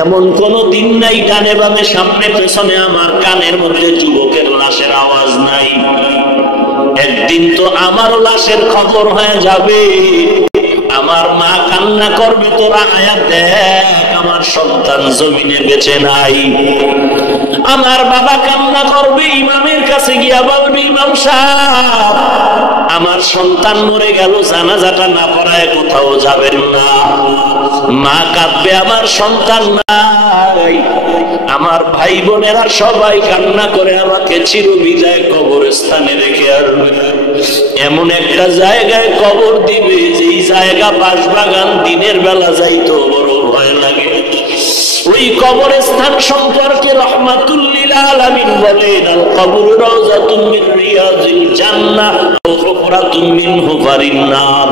এমন কোন দিন নাই ডানে বামে সামনে পেছনে আমার কানের মধ্যে যুবকের লাশের আওয়াজ নাই। একদিন তো আমার লাশের খবর হয়ে যাবে। আমার মা কান্না করবে, তোরা আয়া দেখ আমার সন্তান জমিনে বেঁচে নাই। আমার বাবা কান্না করবে, ইমামের কাছে গিয়া বলবে, ইমাম সাহেব আমার সন্তান মরে গেল, জানাজাটা না পড়ায় কোথাও যাবেন না। মা কাঁদবে, আমার সন্তান নাই। আমার ভাই বোনেরা সবাই কান্না করে আমাকে চিরবিদায় কবরস্থানে রেখে আসবে। এমন একটা জায়গায় কবর দিবে যেই জায়গা বাঁশবাগান, দিনের বেলা যাইতো বড় ভয় লাগে। ওই কবরস্থান সম্পর্কে রাহমাতুল লিল আলামিন বলেন, আল কবরু রাওযাতুম মিন রিয়াজিল জান্নাহ ওয়া হুফরাতুম মিন হুফারিন নার।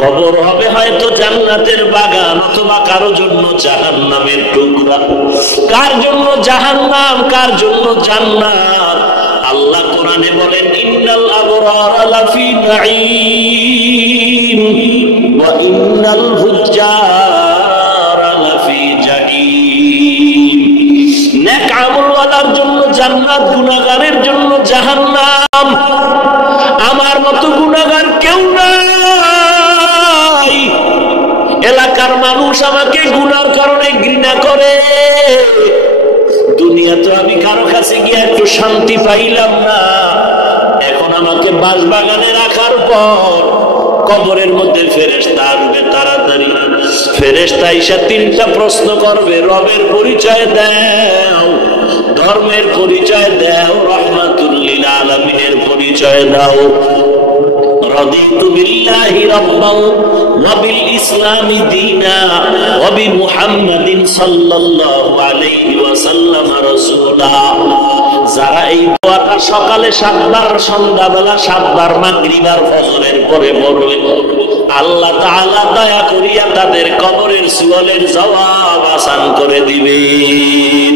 কবর হবে হয়তো জান্নাতের বাগান, অথবা কারো জন্য জাহান্নামের টুকরা। কার জন্য জাহান্নাম, কার জন্য জান্নাত? আল্লাহ কোরআনে বলেন, ইন্নাল আবরারা লাফি নাঈম ওয়া ইন্নাল ফুজ্জারা লাফি জাহিম। নেক আমলওয়ালার জন্য জান্নাত, গুনাহগারের জন্য জাহান্নাম। আমার মতো গুনাহগার কেউ নাই। এলাকার মানুষ আমাকে গুনার কারণে ঘৃণা করে। দুনিয়া তো আমি কারো কাছে গিয়ে একটু শান্তি পাইলাম না। এখন আমাকে বাঁশবাগানে রাখার পর কবরের মধ্যে ফেরেশতা আসবে তাড়াতাড়ি। ফেরেশতা এসে তিনটা প্রশ্ন করবে, রবের পরিচয় দাও, ধর্মের পরিচয় দাও, রাহমাতুল লিল আলামিনের পরিচয় দাও। রাদিতু বিল্লাহি রাব্বান ওয়া বিল ইসলামি দীনা ওয়া বি মুহাম্মাদিন সাল্লাল্লাহু আলাইহি ওয়াসাল্লাম রাসূলা। যারা এই দোয়াটা সকালে 7 বার, সন্ধ্যাবেলা 7 বার, মাগরিব আর ফজরের পরে পড়বে, আল্লাহ তাআলা দয়া করিয়া তাদের কবরের সুয়ালের জবাব আসান করে দিবেন।